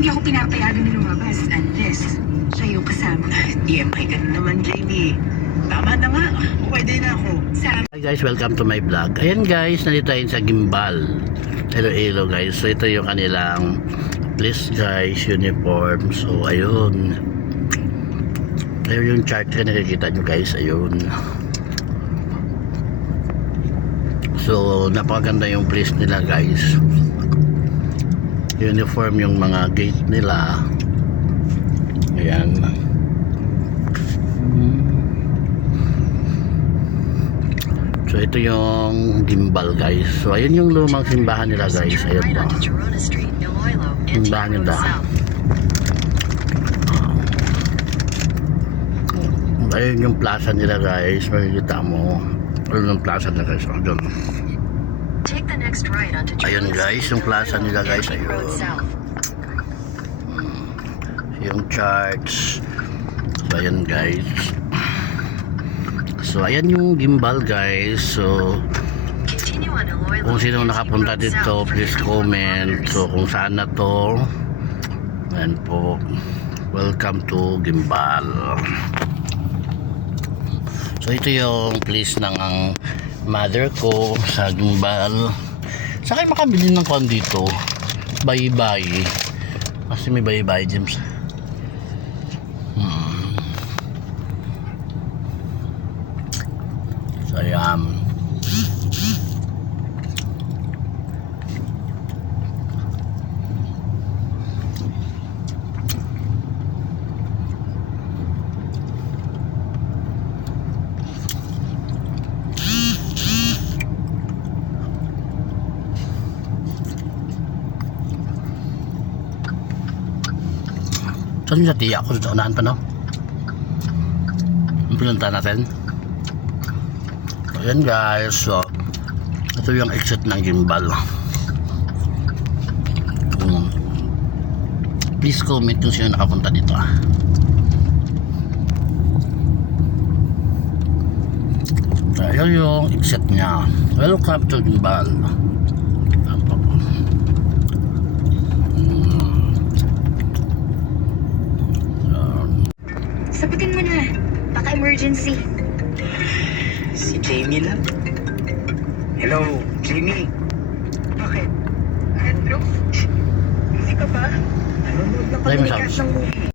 hindi ako pinapayagan na lumabas unless siya yung kasama. TMI ka na naman, Jamie. Tama na nga. Pwede na ako. Hi guys, welcome to my vlog. Ayan guys, nandito tayo sa Gimbal, Iloilo guys. So ito yung kanilang police guys, uniform. So ayun, yung chart na nakikita nyo guys. Ayun. So napakaganda yung police nila guys. Uniform yung mga gate nila. Ayan. So ito yung Gimbal guys. So ayun yung lumang simbahan nila guys. Ayun po. Simbahan nila. Ayun yung plaza nila guys. Makikita mo. Ayun yung plaza nila guys. Ayun. Ayun guys, yung plaza nila guys. Ayun. Yung church. So ayun guys. So ayan yung Gimbal guys. So kung sino nakapunta dito, please comment. So kung saan na to, ayan po, welcome to Gimbal. So ito yung place ng mother ko sa Gimbal. Saan kayo makabili ng kwan dito? Bye-bye. Kasi may bye-bye James. So ayan. Saan yung tiyak ko sa unahan pa no? Ang pinunta natin. Ayan guys, so ito yung exit ng Gimbal. Please comment kung sino nakapunta dito. So ayan yung exit nya. Welcome to Gimbal. Sagutin mo na. Baka emergency. Si Jamie lang. Hello, Jamie. Bakit? Andrew? Busy ka ba? Nanonood lang Play mo kami sounds. ng movie.